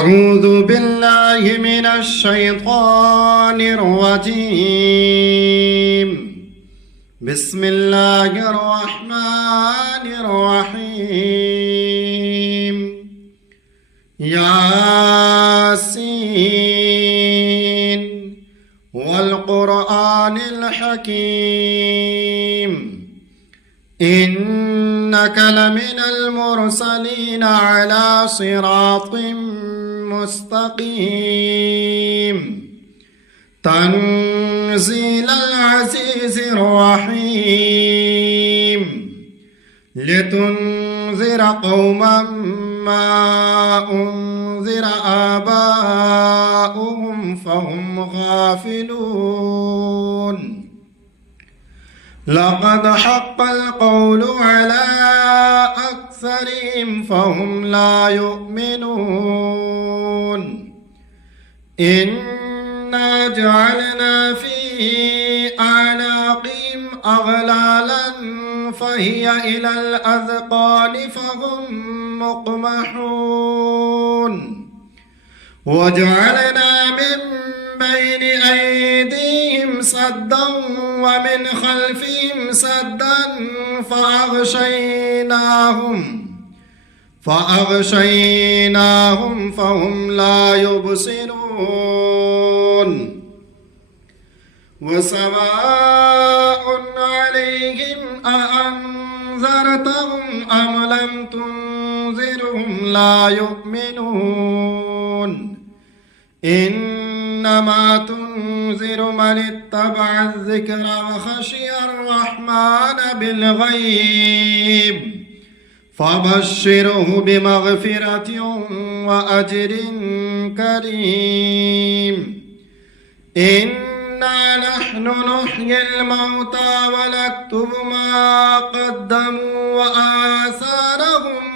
أعوذ بالله من الشيطان الرجيم. بسم الله الرحمن الرحيم. ياسين والقرآن الحكيم إنك لمن المرسلين على صراط مستقيم تنزيل العزيز الرحيم لتنذر قوما ما أنذر آباؤهم فهم غافلون. لقد حق القول على أكثرهم فهم لا يؤمنون. إنا جعلنا في أعناقهم أغلالا فهي إلى الأذقان فهم مقمحون. وجعلنا من بين أيديهم سدا ومن خلفهم سدا فأغشيناهم فهم لا يبصرون. وسواء عليهم أأنذرتهم أم لم تنذرهم لا يؤمنون. إنما تنذر من اتبع الذكر وخشي الرحمن بالغيب فبشره بمغفرة وأجر كريم. إنا نحن نحيي الموتى ونكتب ما قدموا وآثارهم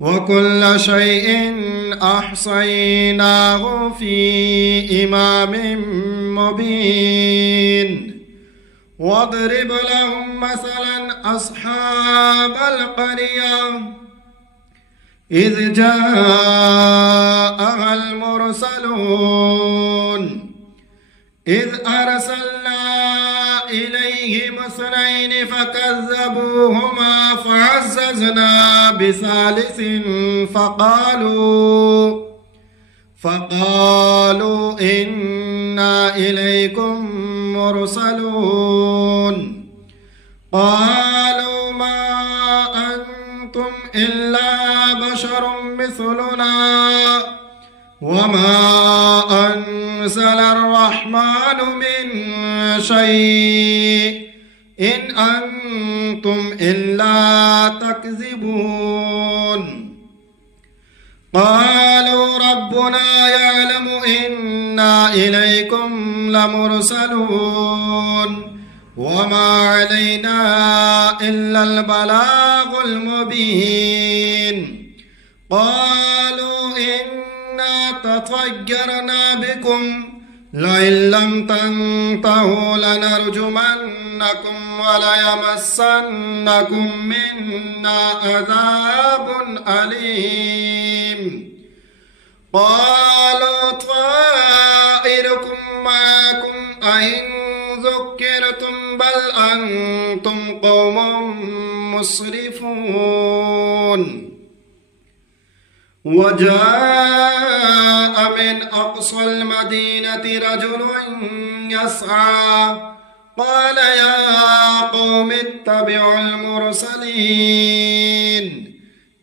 وكل شيء أحصيناه في إمام مبين. واضرب لهم مثلا أصحاب القرية إذ جاءها المرسلون إذ أرسلنا إليهم اثنين فكذبوهما فعززنا بثالث فقالوا إنا إليكم مرسلون. قالوا ما أنتم إلا بشر مثلنا وما أنزل الرحمن من شيء إن أنتم إلا تكذبون. قالوا ربنا يعلم إنا إليكم لمرسلون وما علينا إلا البلاغ المبين. قالوا إنا تطيرنا بكم لئن لم تنتهوا لنرجمنكم وليمسنكم منا عذاب أليم. قالوا طائركم معكم أئن ذكرتم بل أنتم قوم مسرفون. وجاء من أقصى المدينة رجل يسعى قال يا قوم اتبعوا المرسلين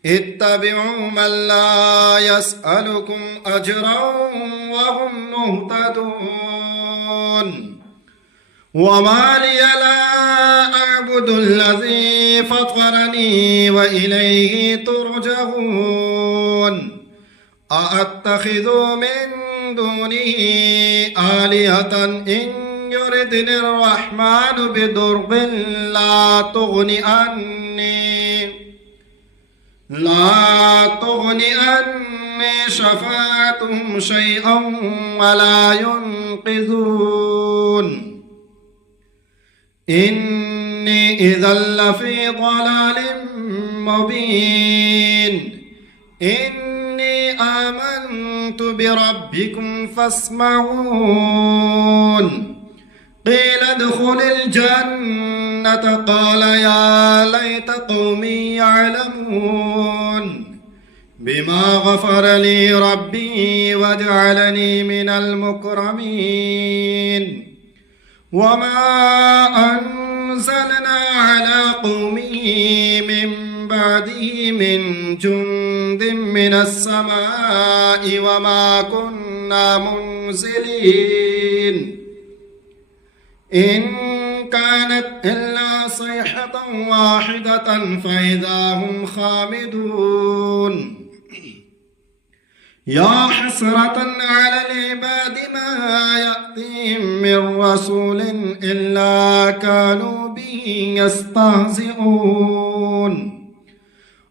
اتبعوا من لا يسألكم أجرا وهم مهتدون. وما لي لا أعبد الذي فطرني وإليه ترجعون. أأتخذ من دونه آلهة إن يردني الرحمن بضر لا تغني عني شفاعتهم شيئا ولا ينقذون. إني إذا لفي ضلال مبين. إني آمنت آمنت بربكم فاسمعون قيل ادخل الجنة قال يا ليت قومي يعلمون بما غفر لي ربي وجعلني من المكرمين وما أنزلنا على قومه من بعده من جند من السماء وما كنا منزلين إن كانت إلا صيحة واحدة فإذا هم خامدون يا حسرة على العباد ما يأتيهم من رسول إلا كانوا به يستهزئون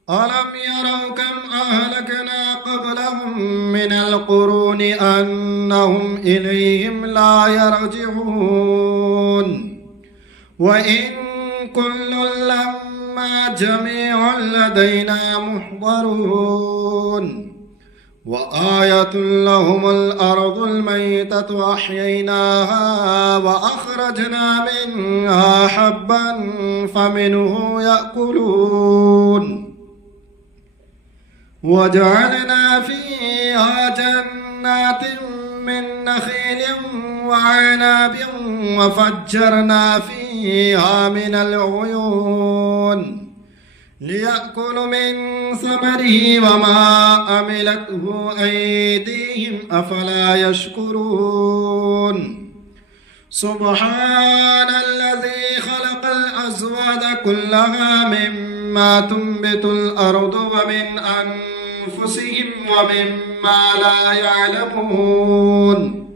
ألم يروا كم أهلكنا قبلهم من القرون أنهم إليهم لا يرجعون وإن كل لما جميع لدينا محضرون وآية لهم الأرض الميتة أحييناها وأخرجنا منها حبا فمنه يأكلون وجعلنا فيها جنات من نخيل وعناب وفجرنا فيها من العيون ليأكلوا من ثمره وما عملته أيديهم أفلا يشكرون سبحان الذي خلق الأزواج كلها مما تنبت الأرض ومن أنفسهم ومما لا يعلمون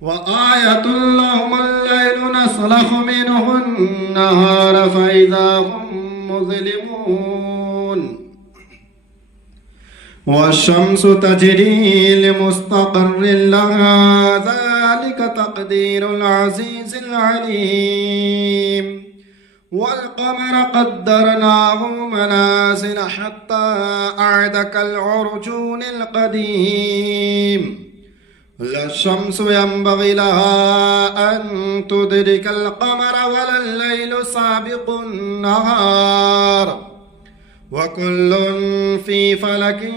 وآية لهم الليل نسلخ منه النهار فإذا هم مظلمون والشمس تجري لمستقر لها ذلك تقدير العزيز العليم والقمر قدرناه منازل حتى أعد كالعرجون القديم لا الشمس ينبغي لها أن تدرك القمر ولا الليل سابق النهار وكل في فلك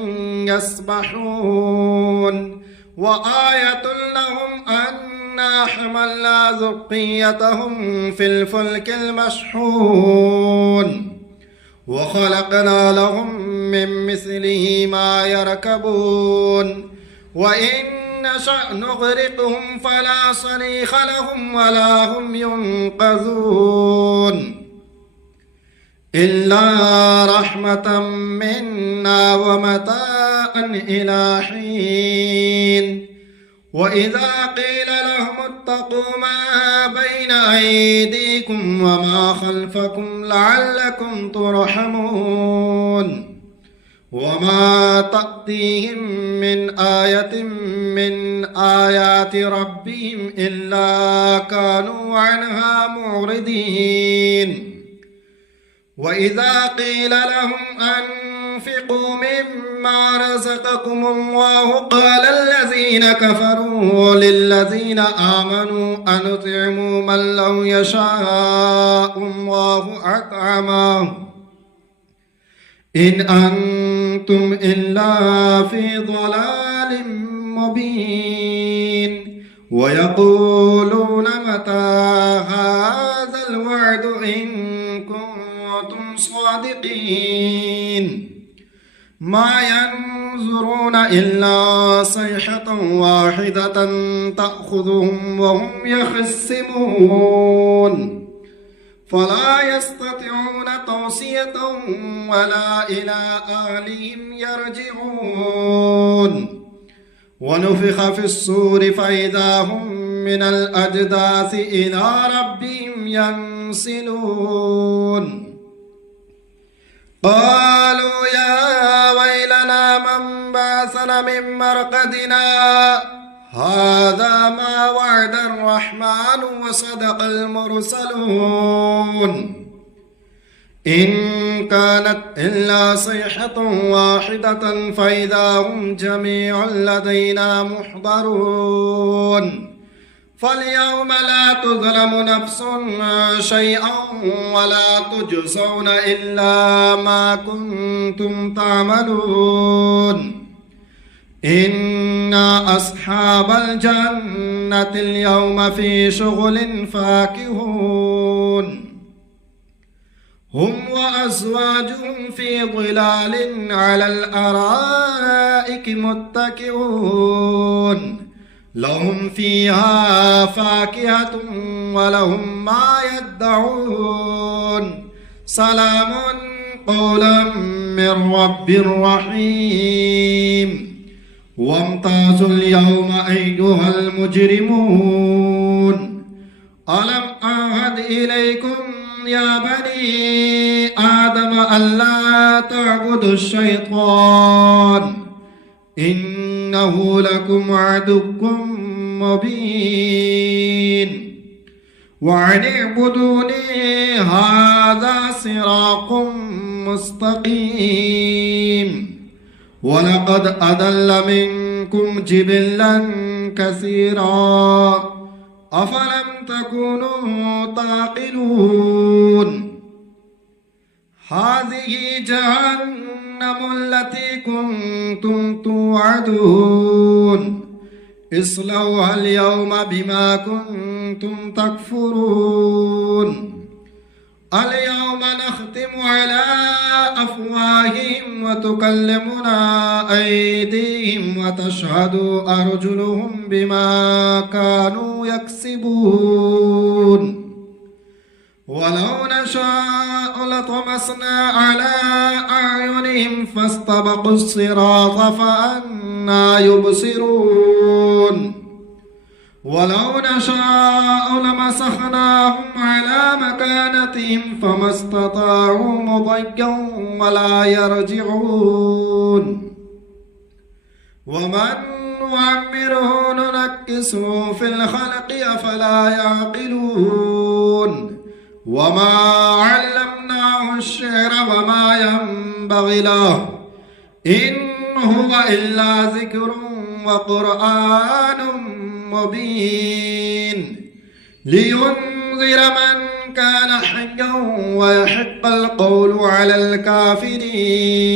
يسبحون وآية لهم أنا حملنا ذريتهم في الفلك المشحون وخلقنا لهم من مثله ما يركبون وإن نشأ نغرقهم فلا صريخ لهم ولا هم ينقذون إلا رحمة منا ومتاعا إلى حين وإذا قيل لهم اتقوا ما بين أيديكم وما خلفكم لعلكم ترحمون وما تأتيهم من آية من آيات ربهم إلا كانوا عنها معرضين وإذا قيل لهم أنفقوا مما رزقكم الله قال الذين كفروا للذين آمنوا أنطعم من لو يشاء الله أطعمه إن أنتم إلا في ضلال مبين ويقولون متى هذا الوعد إن كنتم صادقين ما ينظرون إلا صيحة واحدة تأخذهم وهم يخصمون فلا يستطيعون توصية ولا إلى أهلهم يرجعون ونفخ في الصور فإذا هم من الأجداث إلى ربهم ينسلون قالوا يا ويلنا من بعثنا من مرقدنا هذا ما وعد الرحمن وصدق المرسلون إن كانت إلا صيحة واحدة فإذا هم جميع لدينا محضرون فاليوم لا تظلم نفس شيئا ولا تجزون إلا ما كنتم تعملون إنا أصحاب الجنة اليوم في شغل فاكهون هم وأزواجهم في ظلال على الأرائك متكئون لهم فيها فاكهة ولهم ما يدعون سلام قولا من رب رحيم وامتازوا اليوم أيها المجرمون ألم أعهد إليكم يا بني آدم ألا تعبدوا الشيطان إنه لكم عدو مبين وأن اعبدوني هذا صراط مستقيم ولقد أضل منكم جبلا كثيرا أفلم تكونوا تعقلون هذه جهنم التي كنتم توعدون اصلوها اليوم بما كنتم تكفرون اليوم نختم على أفواههم وتكلمنا أيديهم وتشهد أرجلهم بما كانوا يكسبون ولو نشاء لطمسنا على أعينهم فاستبقوا الصراط فأنى يبصرون ولو نشاء لمسخناهم على مكانتهم فما استطاعوا مضيا ولا يرجعون ومن نعمره ننكسه في الخلق أفلا يعقلون وما علمناه الشعر وما ينبغي له إن هو إلا ذكر وقرآن مبين لينذر من كان حيا ويحق القول على الكافرين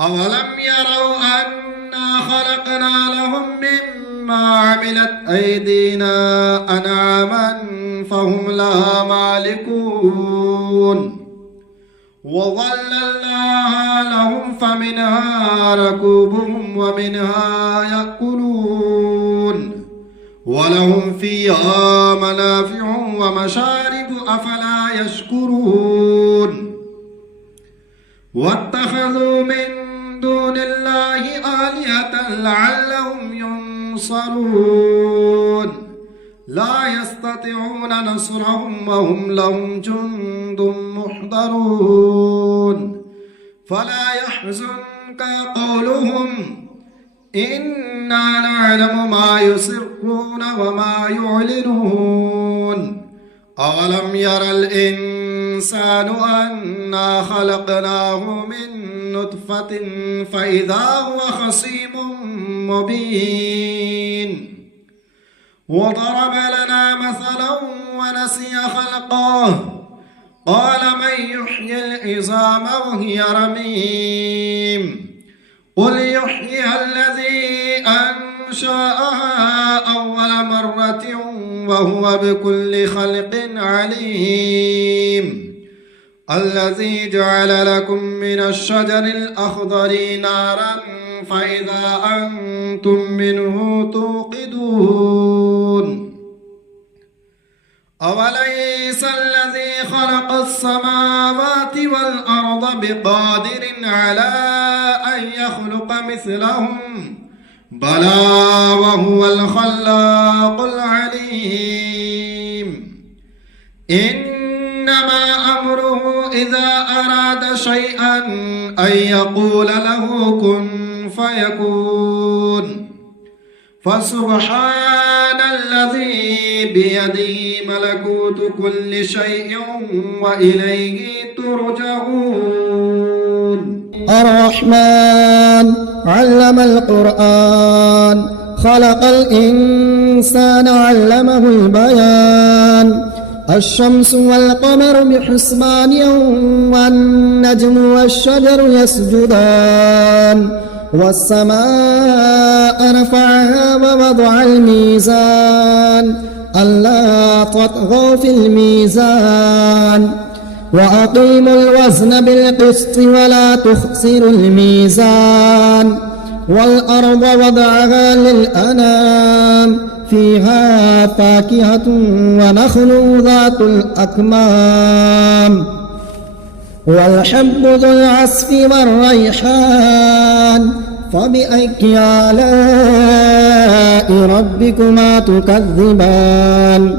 أولم يروا أنا خلقنا لهم مما عملت أيدينا أنعاما فهم لها مالكون وظللناها لهم فمنها ركوبهم ومنها يأكلون ولهم فيها منافع ومشارب أفلا يشكرون واتخذوا من دون الله آلهة لعلهم ينصرون لا يستطيعون نصرهم وهم لهم جند محضرون فلا يحزنك قولهم إنا نعلم ما يسرون وما يعلنون أولم ير الإنسان أنا خلقناه من نطفة فإذا هو خصيم مبين وضرب لنا مثلا ونسي خلقه قال من يحيي العظام وهي رميم قل يحييها الذي أنشأها أول مرة وهو بكل خلق عليم الذي جعل لكم من الشجر الأخضر نارا فإذا أنتم منه توقدون أوليس الذي خلق السماوات والأرض بقادر على أن يخلق مثلهم بلى وهو الخلاق العليم إنما أمره إذا أراد شيئا أن يقول له كن فيكون فسبحان الذي بيده ملكوت كل شيء وإليه ترجعون. الرحمن علم القرآن خلق الإنسان علمه البيان. الشمس والقمر بحسبان والنجم والشجر يسجدان. والسماء رفعها ووضع الميزان ألا تطغوا في الميزان وأقيموا الوزن بالقسط ولا تخسروا الميزان. والأرض وضعها للأنام فيها فاكهة ونخل ذات الأكمام والحب ذو العصف والريحان. فبأي آلاء ربكما تكذبان؟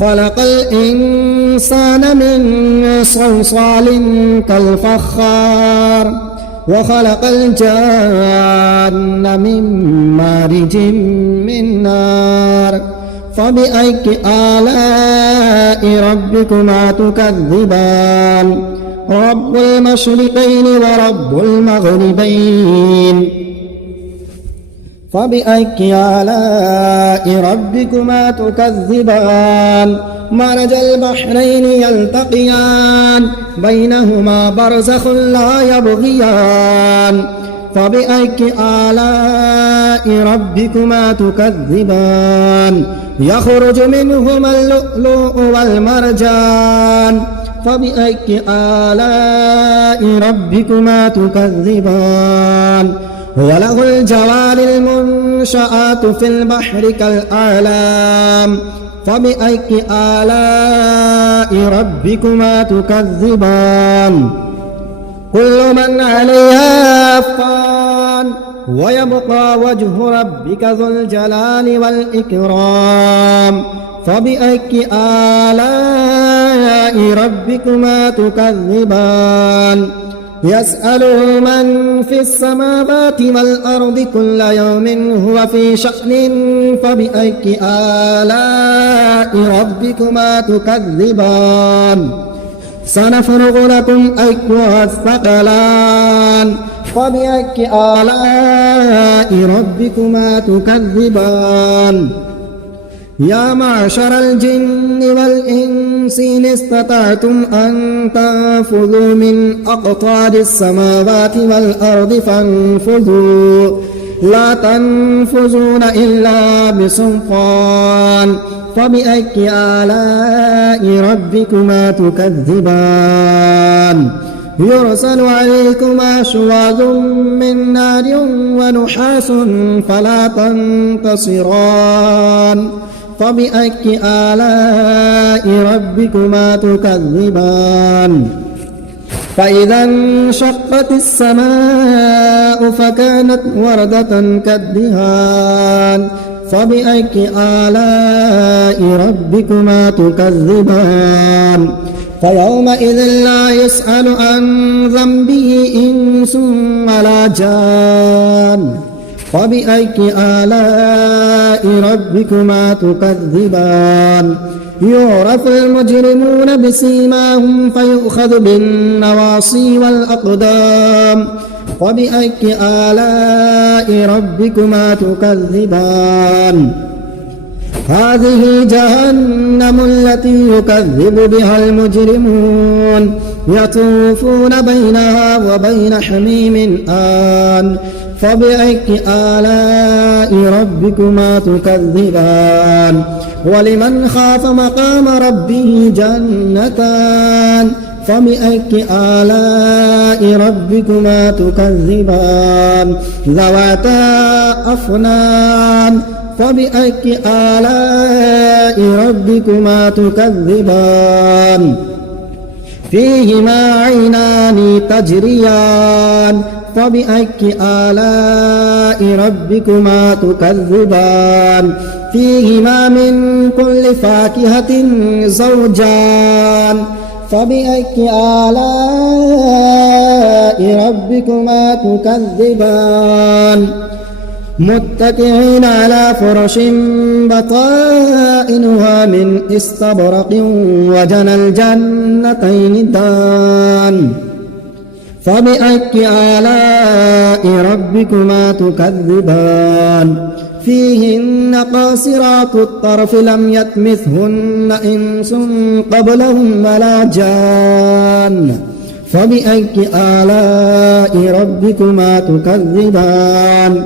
خلق الإنسان من صلصال كالفخار وخلق الجان من مارج من نار. فبأي آلاء ربكما تكذبان؟ رب المشرقين ورب المغربين. فبأي آلاء ربكما تكذبان؟ مرج البحرين يلتقيان بينهما برزخ لا يبغيان. فبأي آلاء ربكما تكذبان؟ يخرج منهما اللؤلؤ والمرجان. فبأي آلاء ربكما تكذبان؟ وله الجوار المنشآت في البحر كالأعلام. فبأي آلاء ربكما تكذبان؟ كل من عليها فان ويبقى وجه ربك ذو الجلال والإكرام. فبأي آلاء ربكما تكذبان؟ يسأله من في السماوات والأرض كل يوم هو في شأن. فبأي آلاء ربكما تكذبان؟ سنفرغ لكم أيها الثقلان. فبأي آلاء ربكما تكذبان؟ يا معشر الجن والإنس إن استطعتم أن تنفذوا من أقطار السماوات والأرض فانفذوا لا تنفذون إلا بسلطان. فبأي آلاء ربكما تكذبان؟ يرسل عليكما شواظ من نار ونحاس فلا تنتصران. فبأي آلاء ربكما تكذبان؟ فإذا انشقت السماء فكانت وردة كالدهان. فبأي آلاء ربكما تكذبان؟ فيومئذ لا يسأل عن ذنبه إنس ولا جان. فبأي آلاء ربكما تكذبان؟ يعرف المجرمون بسيماهم فيؤخذ بالنواصي والأقدام. فبأي آلاء ربكما تكذبان؟ هذه جهنم التي يكذب بها المجرمون يطوفون بينها وبين حميم آن. فبأي آلاء ربكما تكذبان؟ ولمن خاف مقام ربه جنتان. فبأي آلاء ربكما تكذبان؟ ذواتا أفنان. فبأي آلاء ربكما تكذبان؟ فيهما عينان تجريان. فبأي آلاء ربكما تكذبان؟ فيهما من كل فاكهة زوجان. فبأي آلاء ربكما تكذبان؟ متكئين على فرش بطائنها من استبرق وجنى الجنتين دان فبأي آلاء ربكما تكذبان فيهن قاصرات الطرف لم يطمثهن إنس قبلهم ولا جان فبأي آلاء ربكما تكذبان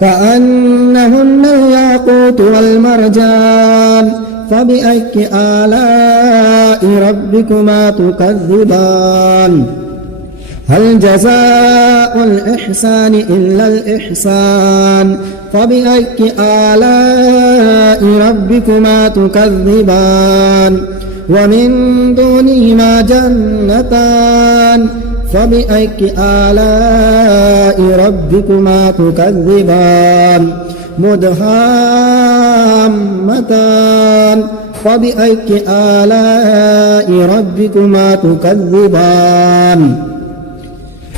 كأنهن الياقوت والمرجان فبأي آلاء ربكما تكذبان هل جزاء الإحسان إلا الإحسان فبأي آلاء ربكما تكذبان ومن دونهما جنتان فبأي آلاء ربكما تكذبان مدهامتان فبأي آلاء ربكما تكذبان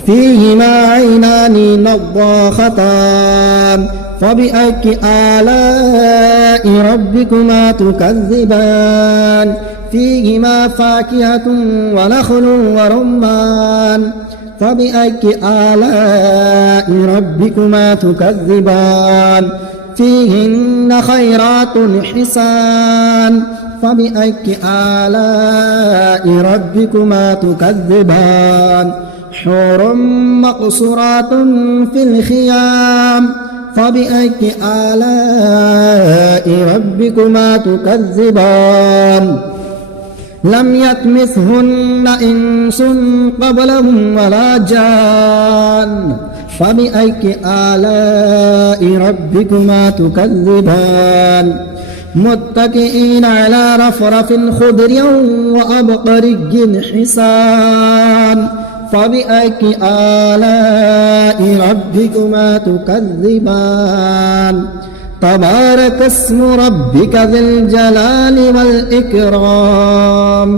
فيهما عينان نضاختان فبأي آلاء ربكما تكذبان فيهما فاكهة ونخل ورمان فبأي آلاء ربكما تكذبان فيهن خيرات حسان فبأي آلاء ربكما تكذبان حور مقصورات في الخيام فبأي آلاء ربكما تكذبان لم يطمثهن إنس قبلهم ولا جان فبأي آلاء ربكما تكذبان متكئين على رفرف خضر وأبقري حسان فبأي آلاء ربكما تكذبان تبارك اسم ربك ذي الجلال والإكرام